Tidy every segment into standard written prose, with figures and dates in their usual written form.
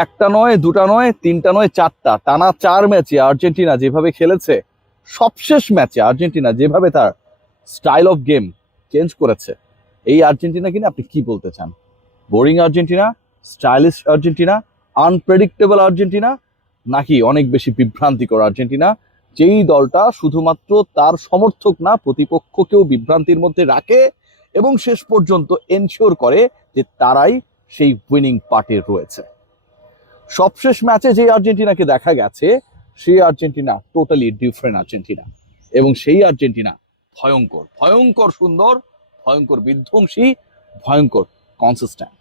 একটা নয়, দুটা নয়, তিনটা নয়, চারটা টানা 4 ম্যাচে আর্জেন্টিনা যেভাবে খেলেছে, সবশেষ ম্যাচে আর্জেন্টিনা যেভাবে তার স্টাইল অফ গেম চেঞ্জ করেছে, এই আর্জেন্টিনা কিনা আপনি কি বলতে চান? Boring Argentina, stylish Argentina, unpredictable Argentina, নাকি অনেক বেশি বিভ্রান্তিকর আর্জেন্টিনা, যেই দলটা শুধুমাত্র তার সমর্থক না প্রতিপক্ষকেও বিভ্রান্তির মধ্যে রাখে এবং শেষ পর্যন্ত এনশিওর করে যে তারাই সেই উইনিং পার্টে রয়েছে? সবশেষ ম্যাচে যে আর্জেন্টিনাকে দেখা গেছে, সেই আর্জেন্টিনা টোটালি ডিফারেন্ট আর্জেন্টিনা, এবং সেই আর্জেন্টিনা ভয়ঙ্কর, ভয়ঙ্কর সুন্দর, ভয়ঙ্কর বিধ্বংসী, ভয়ঙ্কর কনসিস্টেন্ট।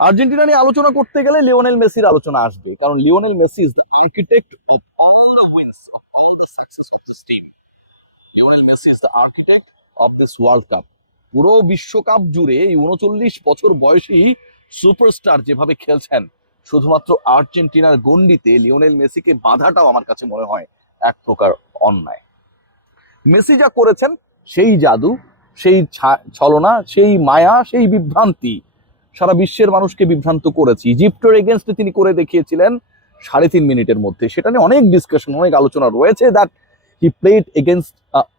আর্জেন্টিনা নিয়ে আলোচনা করতে গেলে লিওনেল মেসির আলোচনা আসবে, কারণ Lionel Messi is the architect of all the wins, of all the success of this team. Lionel Messi is the architect of this world cup. পুরো বিশ্বকাপ জুড়ে এই 39 বছর বয়সী সুপারস্টার যেভাবে খেলছেন, শুধুমাত্র আর্জেন্টিনার গন্ডিতে লিওনেল মেসিকে বাধাটাও আমার কাছে মনে হয় এক প্রকার অন্যায়। মেসি যা করেছেন, সেই জাদু, সেই ছলনা, সেই মায়া, সেই বিভ্রান্তি সারা বিশ্বের মানুষকে বিভ্রান্ত করেছে। ইজিপ্টের এগেনস্টে তিনি করে দেখিয়েছিলেন 3.5 মিনিটের মধ্যে। সেটা নিয়ে অনেক ডিসকাশন, অনেক আলোচনা রয়েছে, that he played against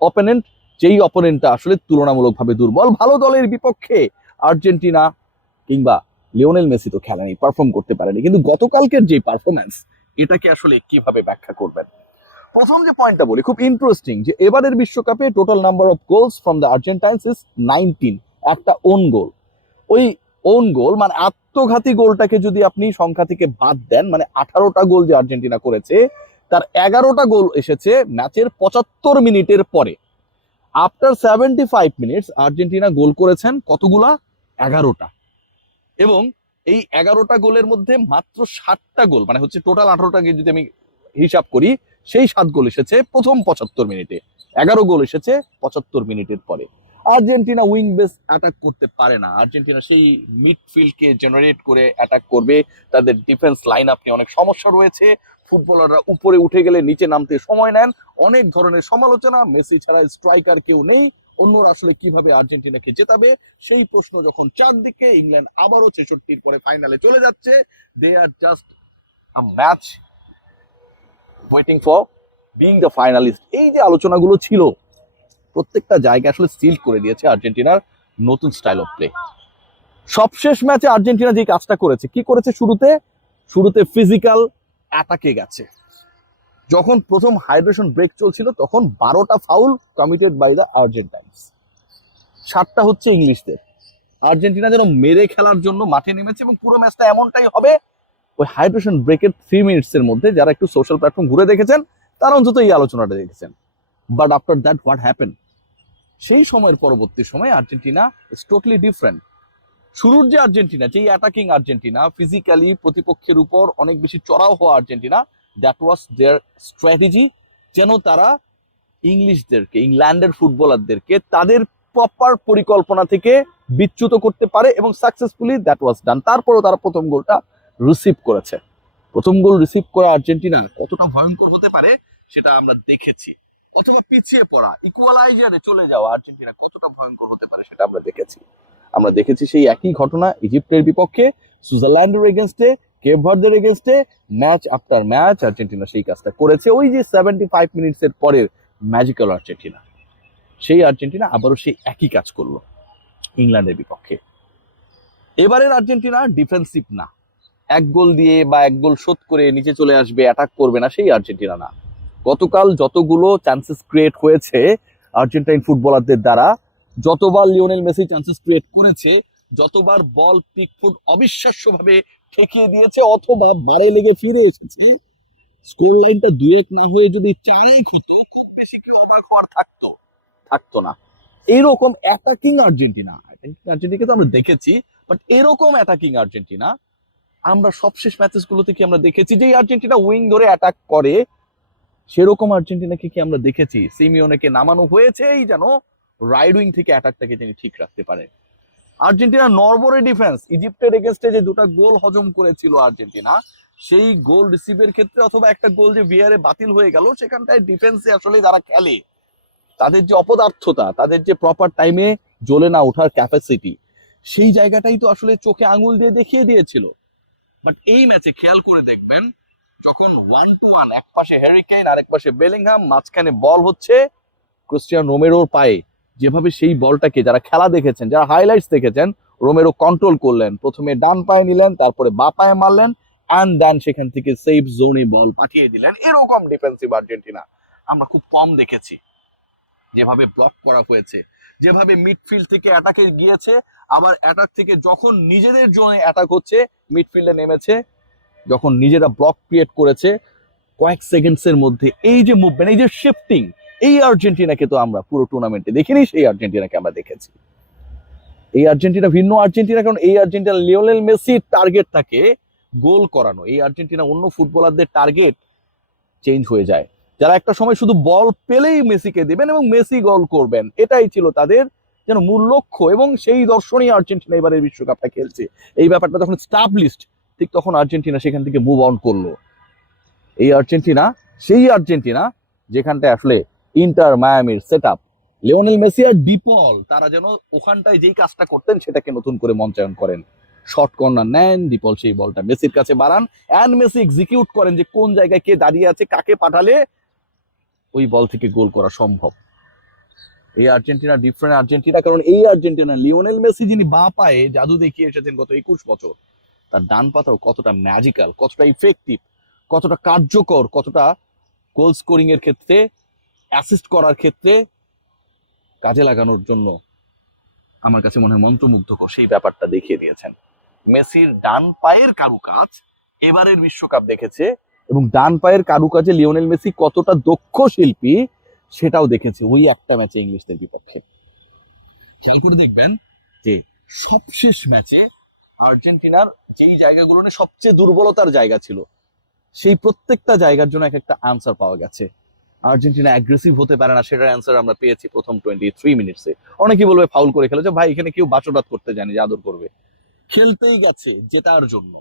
opponent, যেই অপোনেন্টটা আসলে তুলনামূলকভাবে দুর্বল। ভালো দলের বিপক্ষে আর্জেন্টিনা কিংবা লিওনেল মেসি তো খেলেনি, পারফর্ম করতে পারেনি, কিন্তু গতকালকের যে পারফরমেন্স, এটাকে আসলে কিভাবে ব্যাখ্যা করবেন? প্রথম যে পয়েন্টটা বলি, খুব ইন্টারেস্টিং, যে এবারের বিশ্বকাপে total number of goals from the Argentines is 19, একটা ওন গোল। ওই ওন গোল মানে আত্মঘাতী গোলটাকে যদি আপনি সংখ্যা থেকে বাদ দেন, মানে 18টা গোল যে আর্জেন্টিনা করেছে, তার 11টা গোল এসেছে ম্যাচের 75 মিনিটের পরে। আফটার 75 মিনিটস আর্জেন্টিনা গোল করেছেন কতগুলা? 11টা। এবং এই 11টা গোলের মধ্যে মাত্র 7টা গোল, মানে হচ্ছে টোটাল 18টাকে যদি আমি হিসাব করি, সেই 7 গোল এসেছে প্রথম 75 মিনিটে, 11 গোল এসেছে 75 মিনিটের পরে। আর্জেন্টিনা উইং বেস অ্যাটাক করতে পারে না। আর্জেন্টিনা সেই মিডফিল্ডকে জেনারেট করে অ্যাটাক করবে, তাদের ডিফেন্স লাইন আপ নিয়ে অনেক সমস্যা রয়েছে, ফুটবলাররা উপরে উঠে গেলে নিচে নামতে সময় নেন, অনেক ধরনের সমালোচনা। মেসি ছাড়া স্ট্রাইকার কেউ নেই, অন্যরা আসলে কিভাবে আর্জেন্টিনাকে জেতাবে সেই প্রশ্ন যখন চারদিকে। ইংল্যান্ড আবারও 66-র পরে ফাইনালে চলে যাচ্ছে, they are just a match waiting for being the finalist. এই যে আলোচনাগুলো ছিল, প্রত্যেকটা জায়গা আসলে সিল করে দিয়েছে আর্জেন্টিনার নতুন স্টাইল অফ প্লে। সবশেষ ম্যাচে আর্জেন্টিনা যে কাজটা করেছে, কি করেছে? শুরুতে ফিজিক্যাল অ্যাটাকে গেছে। যখন প্রথম হাইড্রেশন ব্রেক চলছিল, তখন 12টা ফাউল কমিটেড বাই দ্য আর্জেন্টাইন্স, 7টা হচ্ছে ইংলিশদের। আর্জেন্টিনা যেন মেরে খেলার জন্য মাঠে নেমেছে, এবং পুরো ম্যাচটা এমনটাই হবে। ওই হাইড্রেশন ব্রেকের 3 মিনিটসের মধ্যে যারা একটু সোশ্যাল প্ল্যাটফর্ম ঘুরে দেখেছেন, তারা অন্তত এই আলোচনাটা দেখেছেন। But after that what happen? সেই সময়ের পরবর্তী সময় আর্জেন্টিনা ইজ টোটালি ডিফারেন্ট। শুরুর যে আর্জেন্টিনা, যেই অ্যাটাকিং আর্জেন্টিনা, ফিজিক্যালি প্রতিপক্ষের উপর অনেক বেশি চড়াও হওয়া Argentina, that was their strategy, যেন তারা ইংলিশদেরকে, ইংল্যান্ডের ফুটবলারদেরকে তাদের প্রপার পরিকল্পনা থেকে বিচ্যুত করতে পারে, এবং সাকসেসফুলি দ্যাট ওয়াজ ডান। তারপরেও তারা প্রথম গোলটা রিসিভ করেছে। প্রথম গোল রিসিভ করা আর্জেন্টিনা কতটা ভয়ঙ্কর হতে পারে সেটা আমরা দেখেছি, অথবা পিছিয়ে পড়া, ইকুয়ালাইজারে চলে যাওয়া আর্জেন্টিনা কতটা ভয়ঙ্কর হতে পারে সেটা আমরা দেখেছি সেই একই ঘটনা ইজিপ্টের বিপক্ষে, সুইজারল্যান্ডের এগেনস্টে, কেপ ভার্দের এগেনস্টে। ম্যাচ আফটার ম্যাচ আর্জেন্টিনা সেই কাজটা করেছে। ওই যে 75 মিনিটসের পরের ম্যাজিক্যাল আর্জেন্টিনা, সেই আর্জেন্টিনা আবারও সেই একই কাজ করলো ইংল্যান্ডের বিপক্ষে। এবারের আর্জেন্টিনা ডিফেন্সিভ না, এক গোল দিয়ে বা এক গোল শোধ করে নিচে চলে আসবে, অ্যাটাক করবে না, সেই আর্জেন্টিনা না। গতকাল যতগুলো চান্সেস ক্রিয়েট হয়েছে আর্জেন্টাইন ফুটবলারদের দ্বারা, যতবার লিওনেল মেসি চান্সেস ক্রিয়েট করেছে, যতবার বল পিকফুট অবিশ্বাস্যভাবে ঠেকিয়ে দিয়েছে, অথবা বারে লেগে ফিরে এসেছে, স্কোর লাইনটা 2-1 না হয়ে যদি 4-1 হতো, খুব বেশি কেউ অবাক হওয়ার থাকতো না। এইরকম অ্যাটাকিং আর্জেন্টিনা তো আমরা দেখেছি, বাট এরকম অ্যাটাকিং আর্জেন্টিনা আমরা সবশেষ ম্যাচেস গুলোতে কি আমরা দেখেছি? যে আর্জেন্টিনা উইং ধরে অ্যাটাক করে, সেরকম আর্জেন্টিনাকে কি আমরা দেখেছি? সিমিওনেকে নামানো হয়েছে এই যেন রাইট উইং থেকে অ্যাটাকটাকে তিনি ঠিক রাখতে পারে। আর্জেন্টিনা নরবরে ডিফেন্স, ইজিপ্টের এগেনস্টে যে 2টা গোল হজম করেছিল আর্জেন্টিনা, সেই গোল রিসিভের ক্ষেত্রে, অথবা একটা গোল যে ভিআরে বাতিল হয়ে গেল, সেখানটায় ডিফেন্সে আসলে যারা খেলে, তাদের যে অপদার্থতা, তাদের যে প্রপার টাইমে জ্বলে না ওঠার ক্যাপাসিটি, সেই জায়গাটাই তো আসলে চোখে আঙুল দিয়ে দেখিয়ে দিয়েছিল। বাট এই ম্যাচে খেয়াল করে দেখবেন, যখন 1-1, এক পাশে হ্যারি কেইন আর এক পাশে বেলিংহাম, মাঝখানে বল হচ্ছে ক্রিস্টিয়ান রোমেরোর পায়ে, যেভাবে সেই বলটাকে যারা খেলা দেখেছেন, যারা হাইলাইটস দেখেছেন, রোমেরো কন্ট্রোল করলেন, প্রথমে ডান পায়ে নিলেন, তারপরে বা পায়ে মারলেন, অ্যান্ড দেন সেখান থেকে সেফ জোনে বল পাঠিয়ে দিলেন। এরকম ডিফেন্সিভ আর্জেন্টিনা আমরা খুব কম দেখেছি। যেভাবে ব্লক করা হয়েছে, যেভাবে মিডফিল্ড থেকে অ্যাটাকে গিয়েছে, আবার অ্যাটাক থেকে যখন নিজেদের জোনে অ্যাটাক হচ্ছে মিডফিল্ডে নেমেছে, যখন নিজেরা ব্লক ক্রিয়েট করেছে কয়েক সেকেন্ডসের মধ্যে, এই যে মুভমেন্ট, এই যে শিফটিং, এই আর্জেন্টিনাকে তো আমরা পুরো টুর্নামেন্টে দেখিনি। সেই আর্জেন্টিনাকে আমরা দেখেছি। এই আর্জেন্টিনা ভিন্ন আর্জেন্টিনা, কারণ এই আর্জেন্টিনা লিওনেল মেসির টার্গেট থাকে গোল করানো। এই আর্জেন্টিনা অন্য ফুটবলারদের টার্গেট চেঞ্জ হয়ে যায়, যারা একটা সময় শুধু বল পেলেই মেসিকে দেবেন এবং মেসি গোল করবেন, এটাই ছিল তাদের যেন মূল লক্ষ্য। এবং সেই দর্শনই আর্জেন্টিনা এবারের বিশ্বকাপটা খেলছে। এই ব্যাপারটা যখন স্টাবলিশড, ঠিক তখন আর্জেন্টিনা সেখান থেকে মুভ অন করলো। এই আর্জেন্টিনা সেই আর্জেন্টিনা যেখানটায় আসলে ইন্টার মায়ামির সেট আপ, লিওনেল মেসি আর ডিপল, তারা যেন ওখানটায় যেই কাজটা করতেন সেটাকে নতুন করে মঞ্চায়ন করেন। শর্ট কর্নার নেন, ডিপল সেই বলটা মেসির কাছে বাড়ান, অ্যান্ড মেসি এক্সিকিউট করেন যে কোন জায়গায় কে দাঁড়িয়ে আছে, কাকে পাঠালে ওই বল থেকে গোল করা সম্ভব। এই আর্জেন্টিনা ডিফারেন্ট আর্জেন্টিনা, কারণ এই আর্জেন্টিনা লিওনেল মেসি যিনি বাঁ পায়ে জাদু দেখিয়ে এসেছেন গত 21 বছর, তার ডান পাতাও কতটা ম্যাজিক্যাল, কতটা ইফেক্টিভ, কতটা কার্যকর, কতটা গোল স্কোরিং এর ক্ষেত্রে, অ্যাসিস্ট করার ক্ষেত্রে কাজে লাগানোর জন্য আমার কাছে মনে হয় মন্ত্রমুগ্ধকর সেই ব্যাপারটা দেখিয়ে দিয়েছেন। মেসির ডান পায়ের কারুকাজ এবারের বিশ্বকাপ দেখেছে, এবং ডান পায়ের কারুকাজে লিওনেল মেসি কতটা দক্ষ শিল্পী সেটাও দেখেছে ওই একটা ম্যাচে ইংলিশদের বিপক্ষে। খেয়াল করে দেখবেন যে সবশেষ ম্যাচে আর্জেন্টিনার যেই জায়গাগুলো নিয়ে সবচেয়ে দুর্বলতার জায়গা ছিল, সেই প্রত্যেকটা জায়গার জন্য এক একটা আনসার পাওয়া গেছে। আর্জেন্টিনা অ্যাগ্রেসিভ হতে পারে না, সেটার অ্যান্সার আমরা পেয়েছি প্রথম 23 মিনিটসে। অনেকেই বলবে ফাউল করে খেলেছে, ভাই এখানে কেউ বাচোদাত করতে জানি যে আদর করবে, খেলতেই গেছে জেতার জন্য।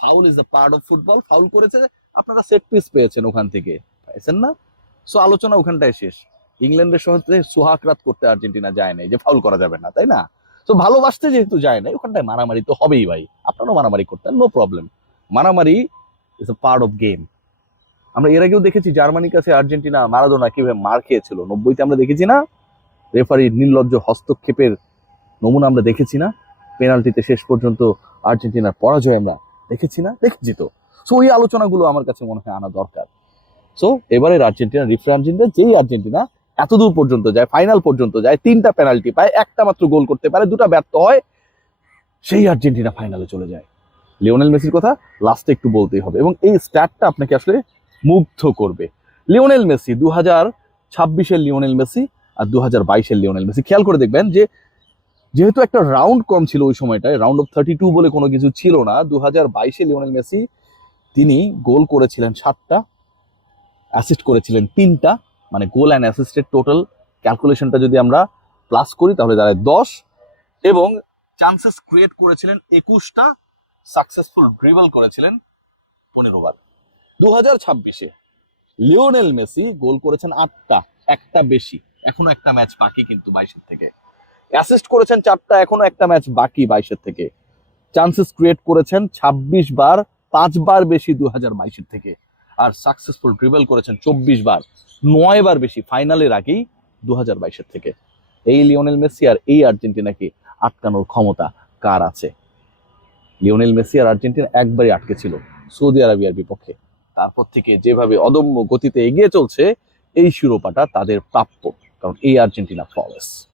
Foul is the part of football. Foul করেছে, আপনারা সেট পিস পেয়েছেন ওখান থেকে, পাইছেন না? সো আলোচনা ওখানটায় শেষ। ইংল্যান্ডের সাথে সোহাগরাত করতে আর্জেন্টিনা যায় নাই যে ফাউল করা যাবে না, তাই না? তো ভালোবাসতে যেহেতু যায় নাই, ওখানটায় মারামারি তো হবেই ভাই। আপনারাও মারামারি করতেন, নো প্রবলেম। মারামারি is a part of game. আমরা এর আগেও দেখেছি জার্মানির কাছে আর্জেন্টিনা, মারাদোনা কিভাবে মার খেয়েছিল 90-তে, আমরা দেখেছি না? রেফারির নির্লজ্জ হস্তক্ষেপের নমুনা আমরা দেখেছি না? পেনাল্টিতে শেষ পর্যন্ত আর্জেন্টিনার পরাজয় আমরা দেখেছি না? দেখেছি তো। সো ওই আলোচনাগুলো আমার কাছে মনে হয় আনা দরকার। সো এবারের আর্জেন্টিনা ডিফারেন্ট আর্জেন্টিনা, যেই আর্জেন্টিনা এতদূর পর্যন্ত যায়, ফাইনাল পর্যন্ত যায়, 3টা পেনাল্টি পায়, একটা মাত্র গোল করতে পারে, 2টা ব্যর্থ হয়, সেই আর্জেন্টিনা ফাইনালে চলে যায়। লিওনেল মেসির কথা লাস্টে একটু বলতেই হবে, এবং এই স্ট্যাটটা আপনাকে আসলে মুগ্ধ করবে। লিওনেল মেসি 2026-এর লিওনেল মেসি আর 2022-এর লিওনেল মেসি, খেয়াল করে দেখবেন যে যেহেতু একটা রাউন্ড কম ছিল ওই সময়টায়, রাউন্ড অফ 32 বলে কোনো কিছু ছিল না। 2022-এ লিওনেল মেসি তিনি গোল করেছিলেন 7টা, অ্যাসিস্ট করেছিলেন 3টা, মানে গোল অ্যান্ড অ্যাসিস্টের টোটাল ক্যালকুলেশনটা যদি আমরা প্লাস করি তাহলে দাঁড়ায় 10, এবং চান্সেস ক্রিয়েট করেছিলেন 21টা, সাকসেসফুল ড্রিবল করেছিলেন 15 বার। 2026-এ লিওনেল মেসি গোল করেছেন 8টা, একটা বেশি, এখনো একটা ম্যাচ বাকি কিন্তু 22-এর থেকে। অ্যাসিস্ট করেছেন 4টা, এখনো একটা ম্যাচ বাকি 22-এর থেকে। চান্সেস ক্রিয়েট করেছেন 26 বার, 5 বার বেশি 2022-এর থেকে। আর সাকসেসফুল ড্রিবল করেছেন 24 বার, 9 বার বেশি ফাইনালের আগেই 2022-এর থেকে। এই লিওনেল মেসি আর এই আর্জেন্টিনাকে আটকানোর ক্ষমতা কার আছে? লিওনেল মেসি আর আর্জেন্টিনা একবারই আটকে ছিল সৌদি আরবিয়ার বিপক্ষে। তারপর থেকে যেভাবে অদম্য গতিতে এগিয়ে চলছে, এই শিরোপাটা তাদের প্রাপ্য, কারণ এই আর্জেন্টিনা ফ্ললেস।